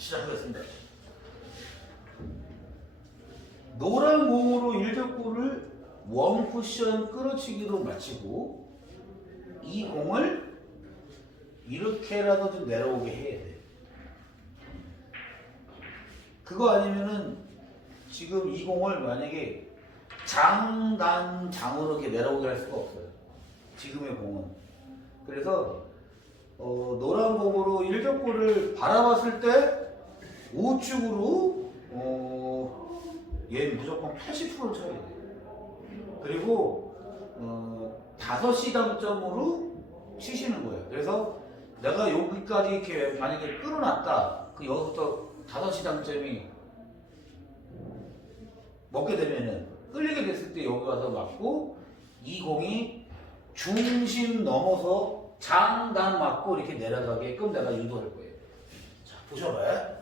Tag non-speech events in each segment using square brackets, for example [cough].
시작하겠습니다. 노란 공으로 일적구를 원 쿠션 끌어치기로 마치고 이 공을 이렇게라도 좀 내려오게 해야 돼. 그거 아니면은 지금 이 공을 만약에 장단 장으로 이렇게 내려오게 할 수가 없어요. 지금의 공은. 그래서 어, 노란 공으로 일적구를 바라봤을 때 우측으로 어, 얘는 무조건 80%를 쳐야 돼. 그리고 어, 5시 당점으로 치시는 거예요. 그래서 내가 여기까지 이렇게 만약에 끌어놨다. 그 여기부터 5시 당점이 먹게 되면은 끌리게 됐을 때 여기 와서 맞고 이 공이 중심 넘어서 장단 맞고 이렇게 내려가게끔 내가 유도할 거예요. 자, 보셔봐요.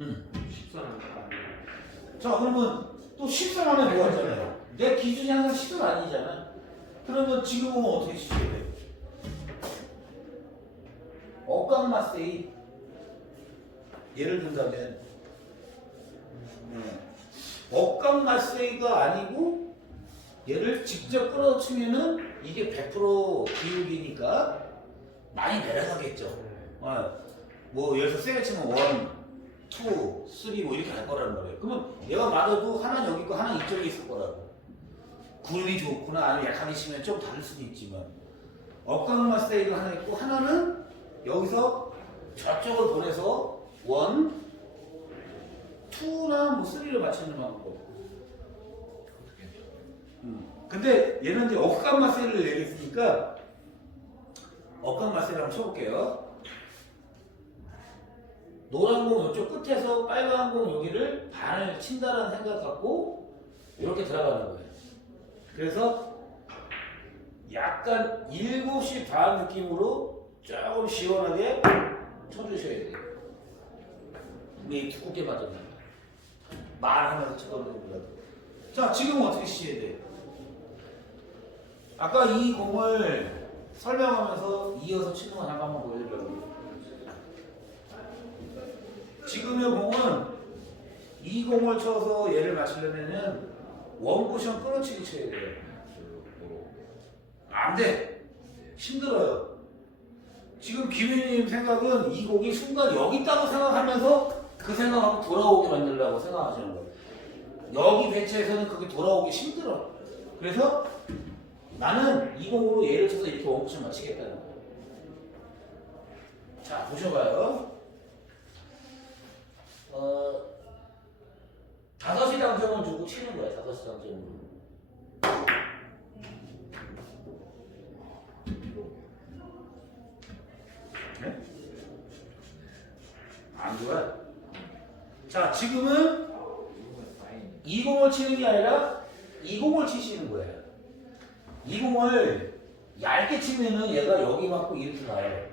음. 14는 자, 그러면 또 10선 안에 뭐 하잖아요. 내 기준이 항상 10선 아니잖아. 그러면 지금은 어떻게 치셔야 돼요? 억강마세이 예를 든다면 음, 억강마세이가 아니고 얘를 직접 끌어치면은 이게 100% 기울기니까 많이 내려가겠죠. 어, 뭐 예를 들어서 세게 치면 원, 투, 쓰리 뭐 이렇게 갈 거라는 거예요. 그러면 얘가 맞아도 하나는 여기 있고 하나는 이쪽에 있을 거라고. 구름이 좋구나 아니면 약하게 치면 좀 다를 수도 있지만 억강마 스테이가 하나 있고 하나는 여기서 저쪽을 보내서 원, 투나 뭐 쓰리를 맞추는 방법. 음. 근데 얘는 이제 억강마세를 얘기했으니까 억강마세를 한번 쳐볼게요. 노란 공 이쪽 끝에서 빨간 공 여기를 반을 친다라는 생각 갖고 이렇게 들어가는 거예요. 그래서 약간 7시 반 느낌으로 조금 시원하게 쳐주셔야 돼요. 왜 두껍게 맞았나? 말하면서 쳐다보는 거라도. 자, 지금 어떻게 치셔야 돼요? 아까 이 공을 설명하면서 이어서 치는 거 잠깐 한번 보여드리려고. 지금의 공은 이 공을 쳐서 얘를 맞추려면은 원쿠션 끌어치기 쳐야 돼요. 안 돼. 힘들어요. 지금 김현님 생각은 이 공이 순간 여기 있다고 생각하면서 그 생각하고 돌아오게 만들려고 생각하시는 거예요. 여기 배치에서는 그게 돌아오기 힘들어. 그래서 나는 이 공으로 얘를 쳐서 이렇게 원쿠션 맞추겠다는 거예요. 자, 보셔봐요. 어, 다섯 시 당점을 주고 치는 거야, 다섯 시 당점으로. 네? 안 좋아. 자, 지금은 이 공을 치는 게 아니라 이 공을 치시는 거예요. 이 공을 얇게 치면은 얘가 여기 맞고 이렇게 가요.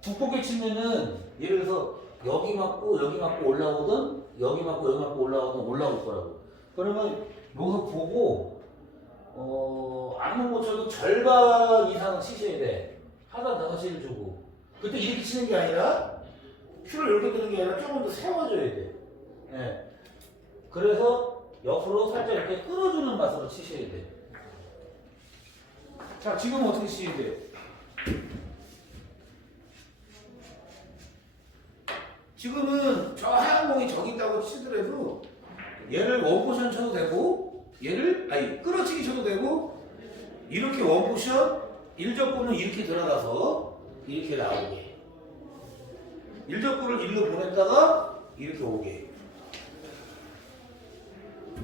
두껍게 치면은 예를 들어서 여기 맞고 여기 맞고 올라오든 여기 맞고 여기 맞고 올라오든 올라올 거라고. 그러면 여기서 보고 어 아무 못 쳐도 절반 이상은 치셔야 돼. 하단 다섯 시를 주고 그때 이렇게 치는 게 아니라 큐를 이렇게 드는 게 아니라 조금 더 세워줘야 돼. 예. 그래서 옆으로 살짝 이렇게 끌어주는 맛으로 치셔야 돼. 자 지금 어떻게 치셔야 돼? 지금은 저 하얀 공이 저기 있다고 치더라도 얘를 원포션 쳐도 되고 얘를 아니 끌어치기 쳐도 되고 이렇게 원포션 일적구는 이렇게 들어가서 이렇게 나오게. 일적구를 일로 보냈다가 이렇게 오게.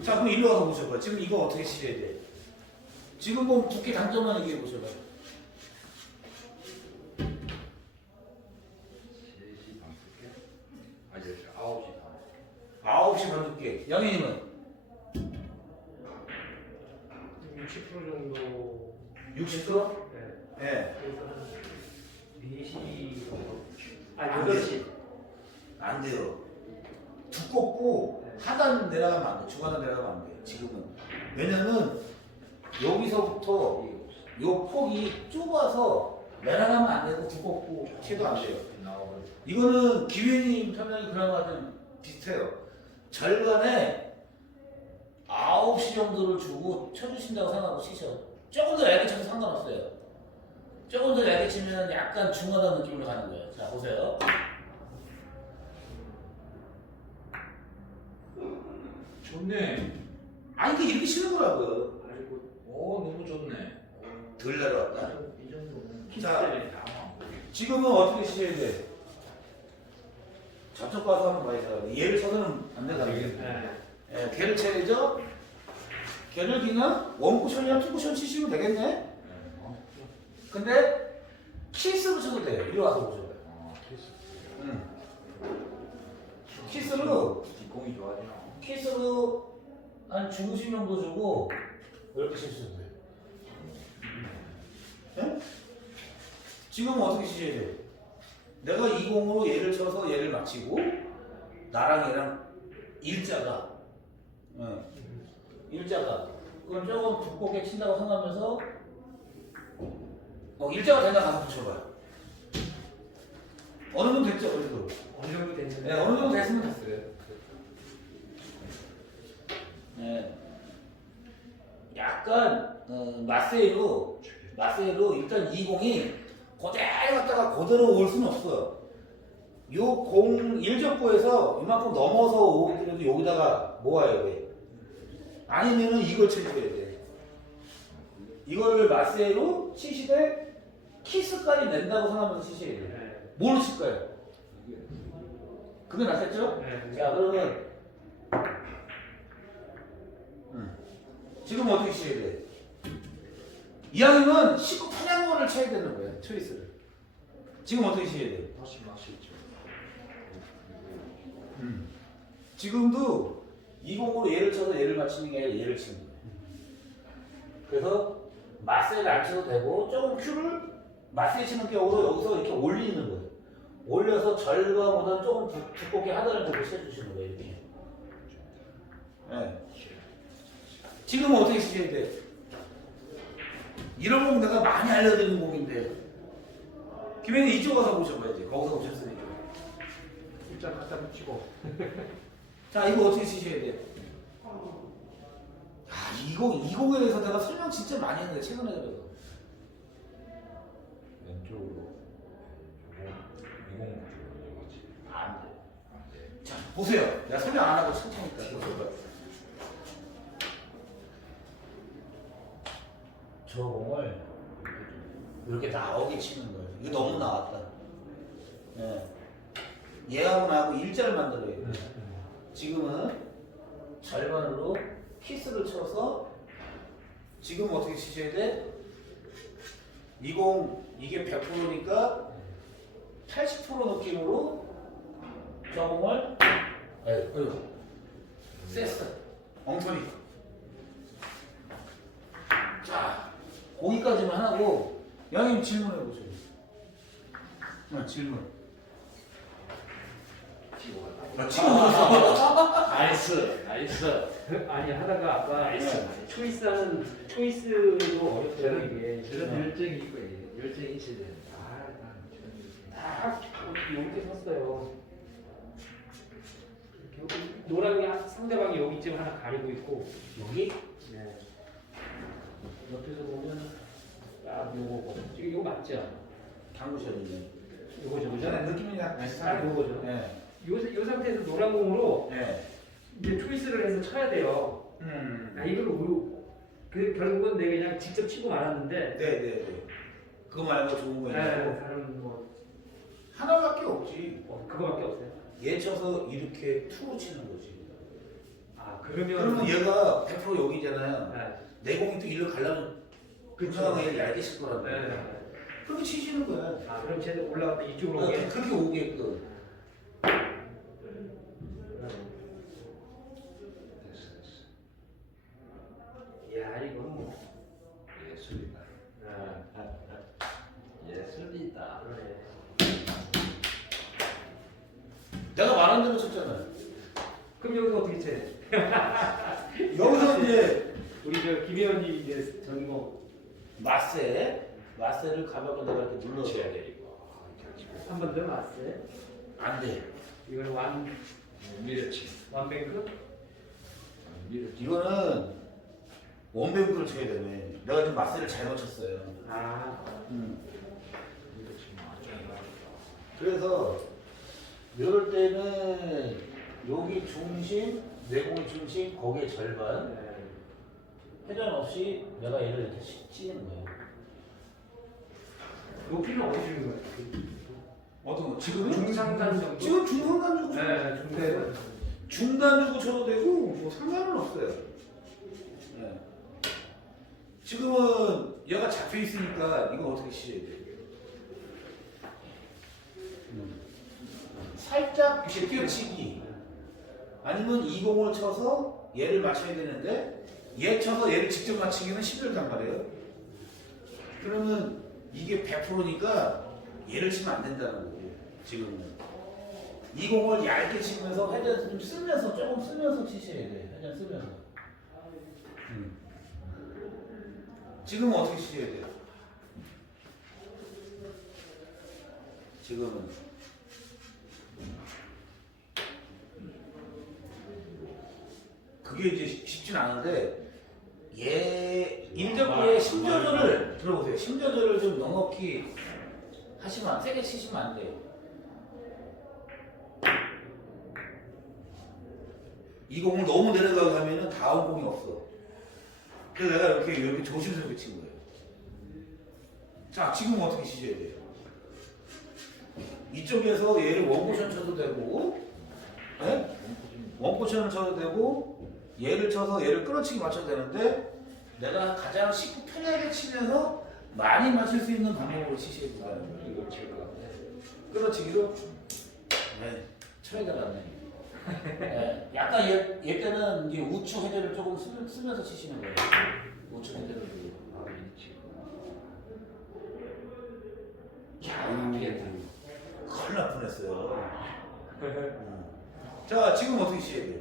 자 그럼 일로 와서 보셔봐. 지금 이거 어떻게 치셔야 돼? 지금 뭐 두께 단점만 얘기해 보셔봐요 3시 반밖에? 아, 10시, 9시 반. 9시 반 두께 양현님은 60% 정도 60%? 네. 네 그래서 한 4시 정도 아, 안 여덟 돼요. 시. 안 돼요. 두껍고 네. 하단 내려가면 안 돼. 중하단 내려가면 안 돼. 지금은. 왜냐면 여기서부터 요 폭이 좁아서 내려가면 안 되고 두껍고 채도 안 돼요. 나오고 이거는 기회님 설명이 그나마 좀 비슷해요. 절반에 9시 정도를 주고 쳐주신다고 생각하고 치셔. 조금 더 얇게 쳐도 상관없어요. 조금 더 얇게 치면 약간 중하단 느낌으로 가는 거예요. 자, 보세요. 좋네. 아니, 이게 이렇게 치는 거라고요. 아이고, 오 너무 좋네. 덜 내려왔다. 이 정도면 자. 다 하고. 지금은 어떻게 치셔야 돼? 저쪽 가서 한번 봐야 돼. 얘를 쳐서는 안 되거든요. 네. 예, 걔를 쳐야죠. 걔를 그냥 원쿠션이나 투쿠션 치시면 되겠네. 근데 키스로 쳐도 돼요. 이리 와서. 어, 키스. 응. 키스로 뒷공이 좋아지나? 키스로 한 중심 정도 주고 이렇게 치셔도 돼요. 예? 지금 어떻게 치셔야 돼요? 내가 이 공으로 얘를 쳐서 얘를 맞히고 나랑 얘랑 일자가 예. 일자가 그럼 조금 두껍게 친다고 생각하면서 어, 일자가 된다 가서 붙여봐요. 어느 정도 됐죠? 어느 정도? 어느 정도 됐는데. 네, 어느 정도 됐으면 됐어요. 네. 약간 어, 마세이로 마세이로 일단 이 공이 그대로 갔다가 그대로 올 수는 없어요. 요공 일적구에서 이만큼 넘어서 오더라도 여기다가 모아야 돼. 아니면은 이걸 쳐줘야 돼. 이걸 마세이로 치시되 키스까지 낸다고 생각하면서 치셔야 돼. 네. 뭘로 칠 거예요? 그게 낫겠죠? 네. 자 그러면 음. 지금 어떻게 쳐야 돼? 이왕이면 쉽고 편한 거를 쳐야 되는 거예요 초이스를 지금 어떻게 쳐야 돼? 다시 마시죠. 음. 지금도 이 공으로 얘를 쳐서 얘를 맞추는 게 아니라 얘를 치는 거예요 그래서 마세를 안 쳐도 되고 조금 큐를 마세 치는 격으로 여기서 이렇게 올리는 거예요 올려서 절반보다는 조금 두, 두껍게 하단을 보고 쳐주시는 거예요 이렇게 네. 지금 어떻게 치셔야 돼? 이런 공 내가 많이 알려드리는 공인데 김현이 이쪽 가서 보셔봐야지 거기서 보셨으니까 일자 갖다 붙이고. [laughs] 자 이거 어떻게 치셔야 돼? 아 이거 이 공에 대해서 내가 설명 진짜 많이 했는데 최근에 그래서 왼쪽으로 이공 쪽으로 이거지. 안 돼. 안 돼. 자 보세요 내가 설명 안 하고 칠 테니까 보세요 저 공을 이렇게 나오게 치는 거예요 이거 너무 나왔다. 예. 얘하고 나하고 일자를 만들어야 돼. 지금은 절반으로 키스를 쳐서 지금 어떻게 치셔야 돼? 이공 이게 100%니까 80% 느낌으로 저 공을 아유, 셌어 엉터리. 자 거기까지만 하고 양님 질문해 보세요 어, 질문 나 물었어 [laughs] 나이스, 나이스. 아니 하다가 아까 네. 초이스하는 초이스도 어렵더라고 이게. 저런 열정이 있고 열정이 있어야 되는데. 아, 난 게. 여기 섰어요. 여기 노란 게 상대방이 여기쯤 하나 가리고 있고 여기 네. 옆에서 보면 딱 요거고 지금 이거 맞죠? 당구샷이네 요거죠, 그죠? 전에 느낌이 약간 딱 비슷하고 요거죠. 네. 요, 요 상태에서 노란 공으로 네. 이제 초이스를 해서 쳐야 돼요. 음. 아 이걸 우- 그 결국은 내가 그냥 직접 치고 말았는데 네 네 네 그거 말고 좋은 거 네, 있고 다른 뭐 하나밖에 없지 어, 그거밖에 없어요. 얘 쳐서 이렇게 투로 치는 거지 아 그러면 그러면 얘가 100% 여기잖아요 네. 내 공이 또 일로 가려면 그 그쵸. 상황에 얇게 칠 거라고 네. 그렇게 치시는 거야 아 그럼 쟤는 올라갈 때 이쪽으로 어, 오게. 그렇게 오게끔 됐어, 됐어. 야 이거 뭐 예술이다. 아, 예술이다. 그럼 여기서 어떻게 쳐? [laughs] 여기서 이제 우리 저 김혜원이 이제 뭐 마세, 마세를 가볍게 내가 이렇게 눌러줘야 돼. 한번더 맞았어요? 안 돼. 이거는 완 밀어치. 완뱅크? 밀어치. 이거는 원뱅크를 쳐야 되네. 내가 지금 마세를 잘못 쳤어요. 아 밀어치. 그래서 이럴 때는 여기 중심, 내공의 중심, 거기에 절반 네. 회전 없이 내가 얘를 이렇게 치- 치는 거예요. 높이는 어디 주는 거예요? 어떤 거? 지금은? 중상단 정도? 지금 중상단 주고 네, 중간. 돼요. 중단 주고 쳐도 되고 뭐 상관은 없어요. 네. 지금은 얘가 잡혀 있으니까 이거 어떻게 치셔야 돼? 음. 살짝 비껴치기 아니면 이공을 쳐서 얘를 맞춰야 되는데 얘 쳐서 얘를 직접 맞추기는 힘들단 말이에요. 그러면 이게 100%니까 얘를 치면 안 된다는 거고 지금은. 이 공을 얇게 치면서 회전 좀 쓰면서 조금 쓰면서 치셔야 돼. 회전 쓰면서. 음. 지금은 어떻게 치셔야 돼요? 지금은. 그게 이제 쉽진 않은데 얘 일정부의 심조절을 들어보세요 심조절을 좀 넉넉히 하시면 안- 세게 치시면 안 돼요 이 공을 너무 내려가게 하면은 다음 공이 없어. 그래서 내가 이렇게 이렇게 조심스럽게 친 거예요. 자, 지금 어떻게 치셔야 돼요? 이쪽에서 얘를 원포션 쳐도 되고, 네? 원포션을 쳐도 되고, 얘를 쳐서 얘를 끌어치기 맞춰도 되는데, 내가 가장 쉽고 편하게 치면서 많이 맞출 수 있는 방법으로 치셔야 된다는 거예요. 칠것 같아. 끌어치기로? 네, 쳐야 되겠네. 네, 약간 얘, 얘 때는 이제 우측 헤드를 조금 쓰, 쓰면서 치시는 거예요. 우측 헤드를. 야, 이게 큰일 날 뻔했어요. 음. 자, 지금 어떻게 치셔야 돼요?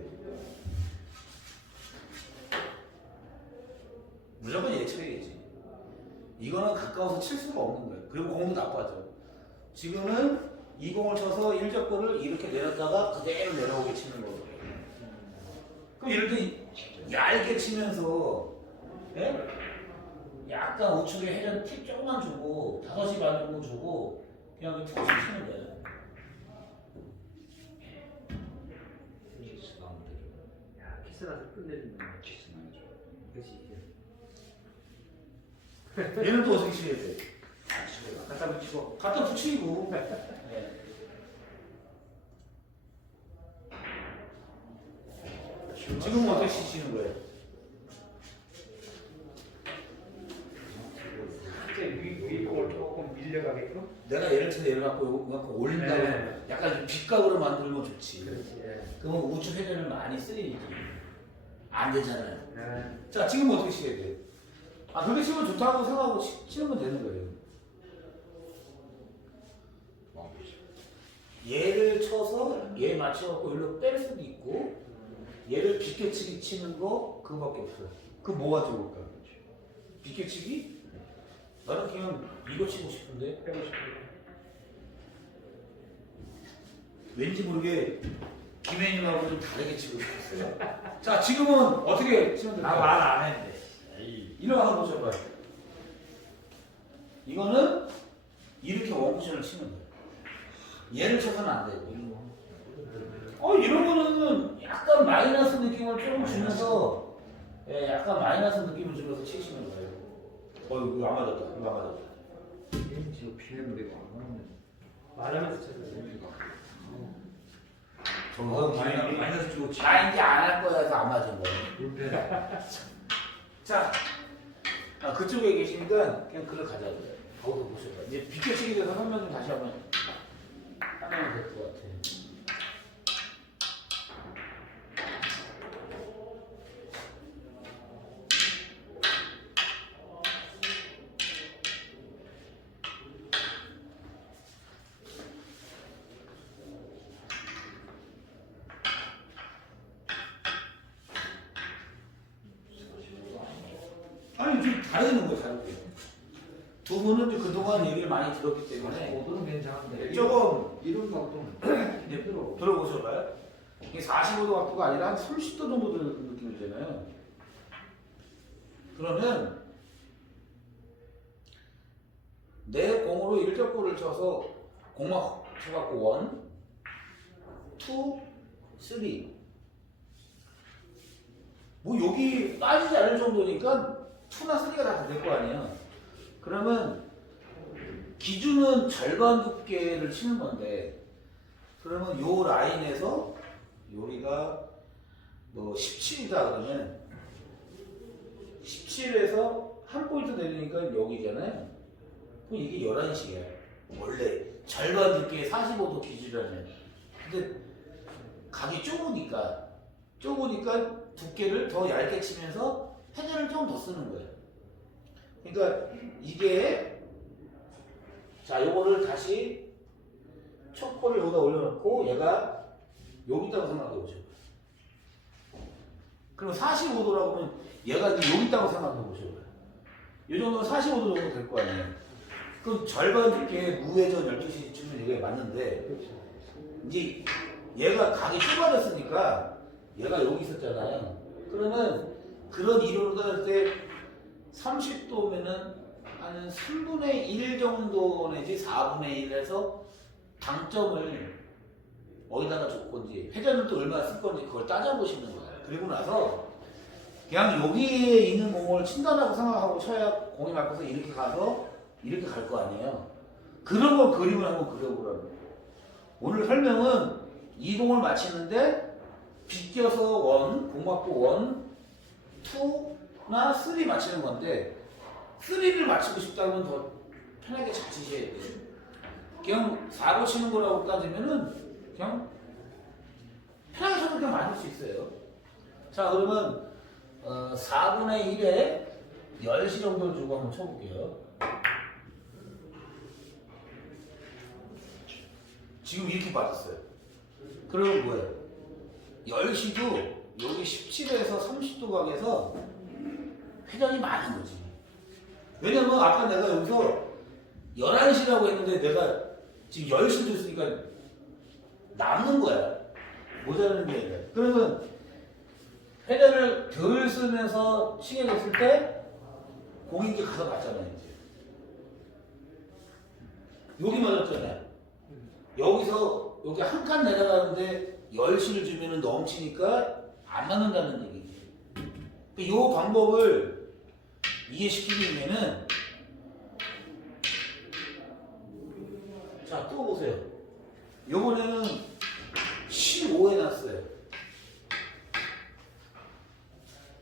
0은 가까워서 칠 수가 없는 거예요. 그리고 공도 나빠져. 지금은 20을 쳐서 1접골을 이렇게 내렸다가 그대로 내려오게 치는 거예요. 그럼 이렇게 얇게 치면서 예? 약간 우측에 회전 팁 조금만 주고 5시 반 정도 주고 그냥 툭 치는 거예요. 키스라서 끝내준다. 키스만 해줘. 이것이 얘는 또 어떻게 치셔야 돼? 갖다 붙이고. 갖다 붙이고. 네. 지금은 어떻게 치시는 거예요? 위, 조금 밀려가게끔. 내가 예를 들어 얘를 갖고 갖고 올린다고 네. 약간 좀 빗각으로 만들면 좋지. 그렇지. 예. 그러면 우측 회전을 많이 쓰이지. 안 되잖아요. 네. 자, 지금 어떻게 치셔야 돼요? 아, 그렇게 치면 좋다고 생각하고 치, 치면 되는 거예요. 얘를 쳐서 얘 맞춰갖고 여기로 뺄 수도 있고 얘를 비껴치기 치는 거 그거밖에 없어요. 그 뭐가 좋을까? 비껴치기? 나는 그냥 이거 치고 싶은데 빼고 싶어요. 왠지 모르게 김혜님하고 좀 다르게 치고 싶었어요. 자 지금은 어떻게 치면 될까요? 나말 안 했는데. 한번 보셔봐요. 이거는 이렇게 원쿠션을 치는 거예요. 얘를 쳐서는 안 되고. 어 이런 거는 약간 마이너스 느낌을 조금 주면서 예, 약간 마이너스 느낌을 주면서 치시는 거예요. 어 이거 안 맞았다. 이거 안 맞았다. 지금 피했는데 이거 안 나오네. 말하면서 쳤어요. 저거 마이너스 주고 치. 아 이제 안 할 거야 해서 안 맞은 거예요. 자, 아, 그쪽에 계시니까 그냥 글을 가자고요. 거기서 보셔봐. 이제 비켜치기 돼서 설명 좀 다시 한번 하면 될 것 같아요. 아니 좀 다르는 거예요 다르게 두 분은 좀 그동안 얘기를 많이 들었기 때문에 45도는 괜찮은데. 조금 이런 각도는 대표로. 들어보셔봐요 이게 45도 각도가 아니라 한 30도 정도 드는 느낌이잖아요 그러면 내 공으로 일적구를 쳐서 공막 쳐갖고 원, 투, 쓰리 뭐 여기 빠지지 않을 정도니까 투나 쓰리가 다될거 아니에요 그러면 기준은 절반 두께를 치는 건데 그러면 요 라인에서 여기가 뭐 17이다 그러면 17에서 한 포인트 내리니까 여기잖아요. 그럼 이게 11시야. 원래 절반 두께 45도 기준이라면. 근데 각이 좁으니까 좁으니까 두께를 더 얇게 치면서 회전을 좀 더 쓰는 거예요. 그러니까 이게 자 요거를 다시 촉포를 여기다 올려놓고 얘가 여기 있다고 생각해 보죠. 그럼 45도라고 하면 얘가 여기 있다고 생각해 보죠. 이 정도면 45도 정도 될 거 아니에요. 그럼 절반 두께 무회전 12시쯤은 이게 맞는데 이제 얘가 각이 좁아졌으니까 얘가 여기 있었잖아요. 그러면 그런 이론으로 할때 30도면은 한 3분의 1 정도 내지 4분의 1에서 당점을 어디다가 줄 건지 회전을 또 얼마나 쓸 건지 그걸 따져보시는 거예요. 그리고 나서 그냥 여기에 있는 공을 친다라고 생각하고 쳐야 공이 맞고서 이렇게 가서 이렇게 갈 거 아니에요. 그런 걸 그림을 한번 그려보라는. 오늘 설명은 이 공을 맞히는데 비껴서 원, 공 맞고 원, 투 나 쓰리 맞히는 건데 쓰리를 맞히고 싶다면 더 편하게 잘 치셔야 돼요. 그냥 4로 치는 거라고 따지면은 그냥 편하게 쳐도 그냥 맞을 수 있어요. 자, 그러면 어, 4분의 1에 10시 정도를 주고 한번 쳐볼게요. 지금 이렇게 빠졌어요. 그러면 뭐예요? 10시도 여기 17에서 30도 각에서 회전이 많은 거지. 왜냐면 아까 내가 여기서 11시라고 했는데 내가 지금 10시 줬으니까 남는 거야. 모자라는 게. 그러면 회전을 덜 쓰면서 치게 됐을 때 이제 가서 맞잖아요. 이제. 여기 맞았잖아요. 여기서 여기 한 칸 내려가는데 10시를 주면은 넘치니까 안 맞는다는 얘기지. 이 방법을 이해시키려면은 자, 또 보세요. 요번에는 15 해놨어요.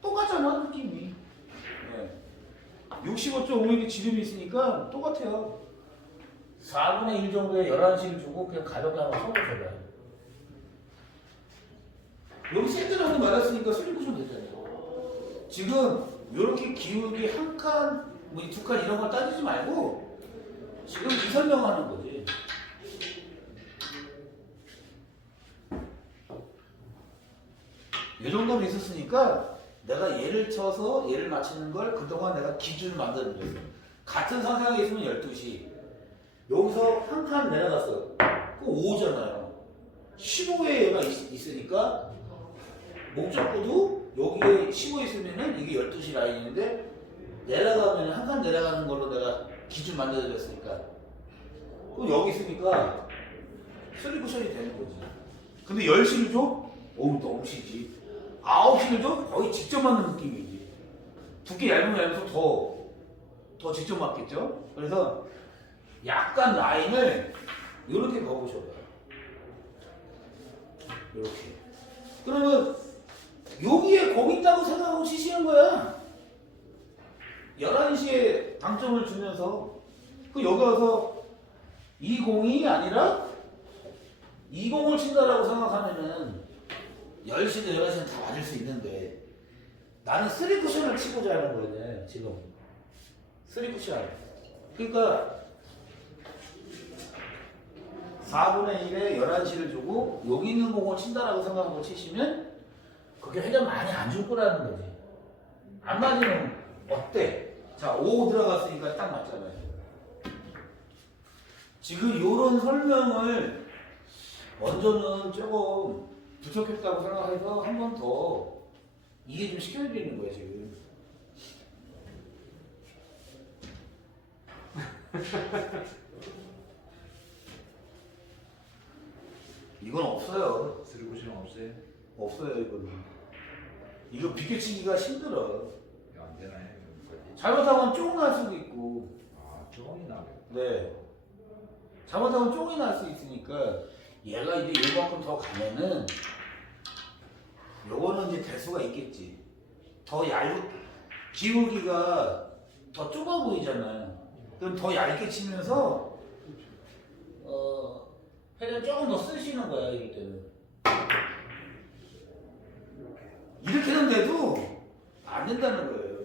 똑같잖아, 느낌이. 네. 65.5에 지름이 있으니까 똑같아요. 4분의 1 정도의 11시를 주고 그냥 가볍게 한번 쳐보셔봐요. 여기 정도 맞았으니까 슬리쿠션 되잖아요. 지금 이렇게 기울기 한 칸, 뭐 두 칸 이런 걸 따지지 말고 지금 이 설명하는 거지. 이 정도는 있었으니까 내가 얘를 쳐서 얘를 맞추는 걸 그동안 내가 기준을 만들어줬어. 같은 상상에 있으면 12시. 여기서 한 칸 내려갔어. 그 5잖아요. 15에 얘가 있, 으니까 목적구도 여기에 15 있으면은 이게 12시 라인인데 내려가면 한 칸 내려가는 걸로 내가 기준 만들어줬으니까 그럼 여기 있으니까 슬리 쿠션이 되는 거지. 근데 10시를 줘? 어우 넘치지. 9시를 줘? 거의 직접 맞는 느낌이지. 두께 얇으면 얇을수록 더, 더 직접 맞겠죠? 그래서 약간 라인을 이렇게 그어보셔봐요. 이렇게. 그러면 여기에 공 있다고 생각하고 치시는 거야. 11시에 당점을 주면서 그 여기 와서 이 공이 아니라 이 공을 친다라고 생각하면은 10시도 11시는 다 맞을 수 있는데 나는 쓰리 쿠션을 치고자 하는 거거든 지금 쓰리 쿠션 그러니까 4분의 1에 11시를 주고 여기 있는 공을 친다라고 생각하고 치시면 그게 회전 많이 안 줄 거라는 거지 안 맞으면 어때? 자, 5 들어갔으니까 딱 맞잖아요. 지금 요런 설명을 먼저는 조금 부족했다고 생각해서 한 번 더 이해 좀 시켜드리는 거예요, 지금. [laughs] 이건 없어요. 쓰리고시는 없어요? 없어요, 이거는. 이거 비켜치기가 힘들어. 안 되나요? 여기까지? 잘못하면 쫑 날 수도 있고, 아, 쫑이 나네. 네. 잘못하면 쫑이 날 수 있으니까, 얘가 이제 요만큼 더 가면은, 요거는 이제 될 수가 있겠지. 더 얇, 기울기가 더 좁아 보이잖아요. 그럼 더 얇게 치면서, 어, 패를 조금 더 쓰시는 거야, 이럴 때는. 이렇게 하는데도 안 된다는 거예요.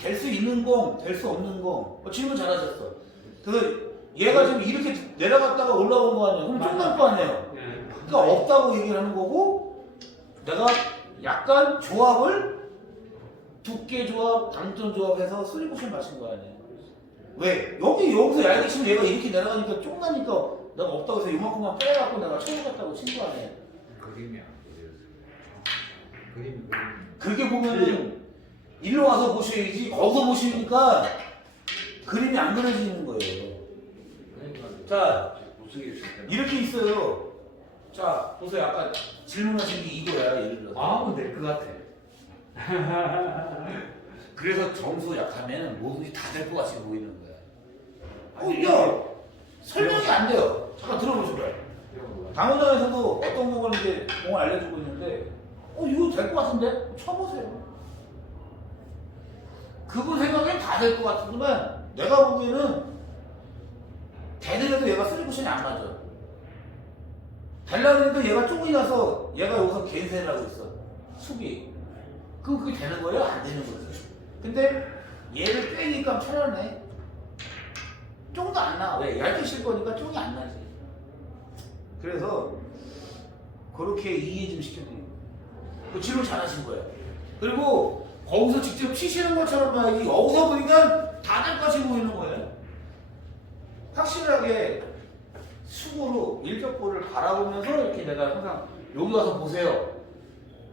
될 수 있는 공, 될 수 없는 공. 어, 질문 잘하셨어. 그 얘가 지금 이렇게 내려갔다가 올라온 거 아니에요? 그럼 쫑날 거 아니에요? 예. 그러니까 없다고 얘기를 하는 거고 내가 약간 조합을 두께 조합, 당점 조합해서 쓰리포션 맞춘 거 아니에요? 왜? 여기 여기서 얇게 치면 얘가 이렇게 내려가니까 쫑나니까 내가 없다고 해서 이만큼만 빼갖고 내가 갔다고 친 거 아니에요? 그림이 안 그림. 그렇게 보면은 일로 와서 보셔야지 거기서 보시니까 그림이 안 그려지는 거예요. 그러니까 자 있을. 이렇게 있어요. 자 보세요 아까 질문하신 게 이거야 예를 들어서. 마음은 될것 같아. [laughs] 그래서 점수 약하면 뭐든지 다 될 것 같이 보이는 거야. 어, 야 설명이 안 돼요. 잠깐 들어보셔봐요. 당원장에서도 어떤 공을 이제 공을 알려주고 있는데, 어 이거 될 것 같은데 쳐보세요. 그분 생각엔 다 될 것 같은데만 내가 보기에는 되더라도 얘가 쓰리 쿠션이 안 맞아. 달라고 그러니까 얘가 쪼이 나서 얘가 여기서 갠세를 하고 있어. 수비. 그럼 그게 되는 거예요? 안 되는 거지. 근데 얘를 빼니까 편하네. 쫑도 안 나. 왜? 얇게 칠 거니까 쫑이 안 나지. 그래서 그렇게 이해 좀 시켜드리고 그 질문 잘하신 거예요. 그리고 거기서 직접 치시는 것처럼 봐야지 여기서 보니까 다들 까지 보이는 거예요. 확실하게 수고로 일적보를 바라보면서 이렇게 내가 항상 여기 와서 보세요.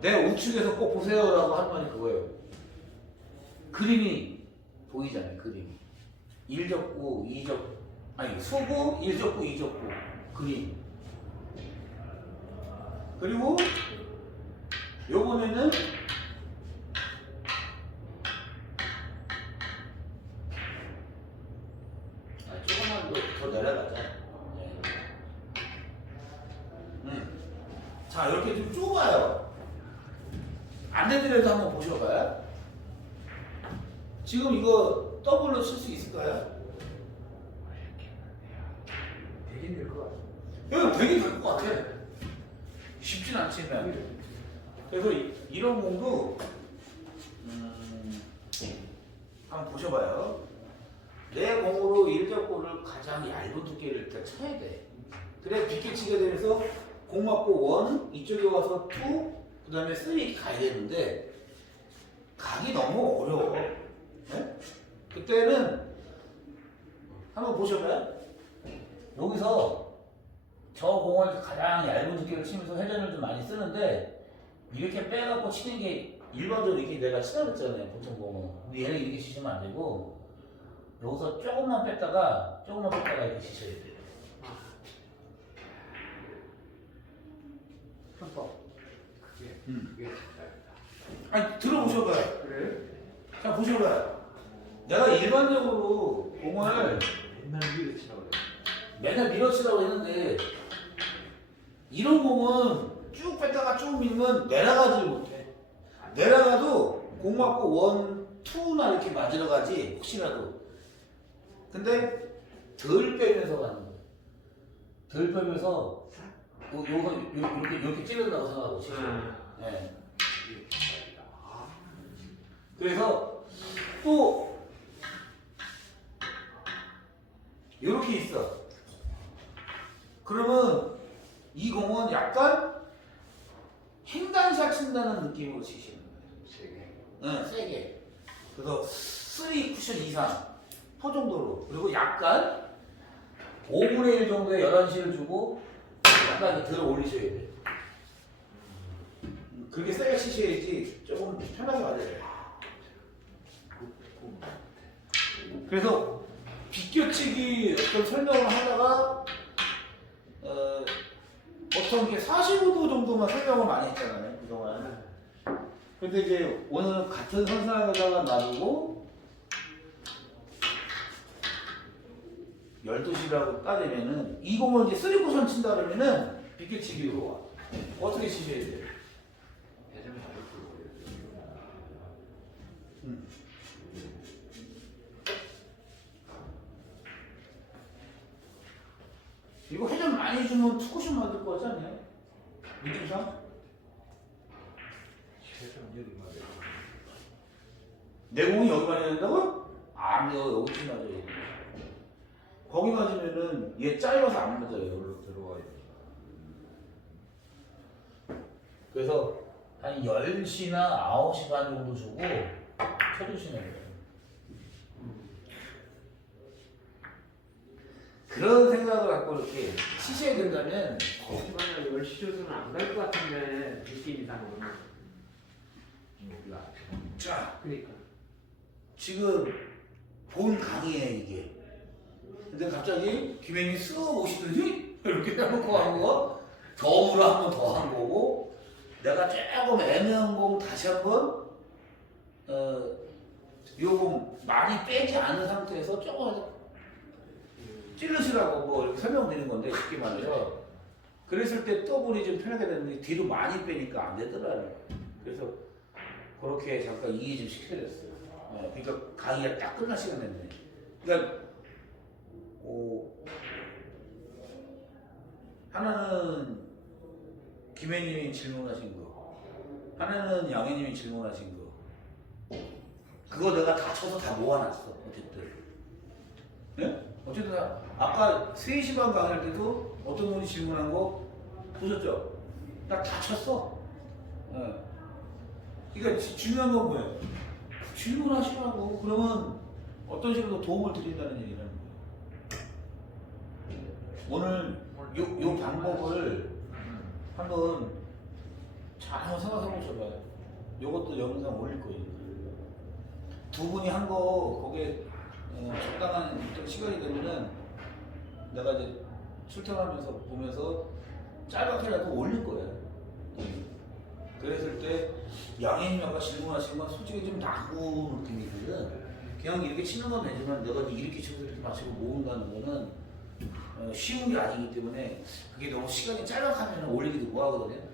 내 우측에서 꼭 보세요라고 하는 말이 그거예요. 그림이 보이잖아요. 그림이 일적구, 이적 아니 수구, 일적구, 이적구 그림. 그리고 요번에는 아, 조금만 더, 더 내려가자. 네. 음. 자, 이렇게 좀 좁아요. 안 되더라도 한번 보셔봐요. 지금 이거 더블로 칠 수 있을까요? 되긴 될 것 같아. 이거 되게 될 것 같아. 쉽진 않지만. 그래서 이, 이런 공도 음, 한번 보셔봐요. 내 공으로 일적골을 가장 얇은 두께를 일단 쳐야 돼. 그래야 빗개치게 되면서 공 맞고 원 이쪽에 와서 투 그다음에 쓰리 이렇게 가야 되는데 각이 너무 어려워. 네? 그때는 한번 보셔봐요. 여기서 저 공을 가장 얇은 두께를 치면서 회전을 좀 많이 쓰는데 이렇게 빼갖고 치는 게 일반적으로 이렇게 내가 치라 그랬잖아요 보통 공은 근데 얘는 이렇게 치시면 안 되고 여기서 조금만 뺐다가 조금만 뺐다가 이렇게 치셔야 돼요 편법. 그게 음. 그게 진짜다. 아니 들어보셔봐요 그래? 자 보셔봐요 내가 일반적으로 공을 맨날 위로 치라고 그래. 맨날 밀어치라고 했는데 이런 공은 쭉 뺐다가 쭉 밀면 내려가지를 못해. 내려가도 공 맞고 원, 투나 이렇게 맞으러 가지 혹시라도. 근데 덜 빼면서 가는 거야. 덜 빼면서 요, 요거 요, 이렇게 이렇게 찌른다고 생각하고 치죠. 네. 이게 진짜다. 아, 그래서 또 이렇게 있어. 그러면 이 공은 약간 횡단샷 친다는 느낌으로 치시는 거예요. 세 개. 응, 세게. 그래서 3 쿠션 이상 포 정도로 그리고 약간 5분의 1 정도의 11시를 주고 약간 들어 올리셔야 돼요. 음, 그렇게 세게 치셔야지 조금 편하게 맞아요. 그래서 비껴치기 어떤 설명을 하다가 어, 보통 이렇게 45도 정도만 설명을 많이 했잖아요 그동안. 근데 이제 오늘 같은 선상에다가 놔두고 12시라고 따지면은 이 공을 이제 3구선 친다 그러면은 비껴치기로 와. 어떻게 치셔야 돼요? 예전에 잘했고. 음. 이거 회전 많이 주면 투쿠션 맞을 거 같지 않나요? 느낌상? 최소한 여기 말이야. 내 공이 여기 맞아야 된다고? 아니요 여기 맞아야 돼. 거기 맞으면은 얘 짧아서 안 맞아요. 여기로 들어와야 돼. 그래서 한 10시나 9시 반 정도 주고 쳐주시는 거예요. 그런 생각을 갖고 이렇게 치셔야 된다면 하지만 10시 조수는 안 갈 것 같은데 느낌 이상으로. 여기가 자 그러니까. 지금 본 강의에 이게 근데 갑자기 김행이 쓱 오시더니 이렇게 해놓고 한거 덤으로 한번 더 한 거고 내가 조금 애매한 공 다시 한번 어, 요공 많이 빼지 않은 상태에서 조금 찔러시라고 뭐 이렇게 설명드리는 건데 쉽게 말해서. 그랬을 때 더블이 좀 편하게 되는데 뒤로 많이 빼니까 안 되더라고요. 그래서 그렇게 잠깐 이해 좀 시켜드렸어요. 어, 그러니까 강의가 딱 끝날 시간 됐네. 그러니까 어, 하나는 김혜님이 질문하신 거 하나는 양혜님이 질문하신 거 그거 내가 다 쳐서 다 모아놨어 어쨌든 예? 어쨌든 다- 아까 3시 반 강의할 때도 어떤 분이 질문한 거 보셨죠? 나 다 쳤어 예. 그러니까 지- 중요한 건 뭐예요? 질문하시라고 그러면 어떤 식으로 도움을 드린다는 얘기라는 거예요 오늘 요, 요 방법을 한번 잘 생각해 보셔봐요. 요것도 영상 올릴 거예요. 두 분이 한 거 거기에 어, 적당한 일정 시간이 되면은 내가 이제 출퇴근하면서 보면서 짧게라도 올릴 거예요. 예. 그랬을 때 양해님 아까 질문하신 건 솔직히 좀 나고 느낌이거든. 그냥 이렇게 치는 건 되지만 내가 이렇게 쳐서 이렇게 맞추고 모은다는 거는 어, 쉬운 게 아니기 때문에 그게 너무 시간이 짧아가면 올리기도 뭐하거든요.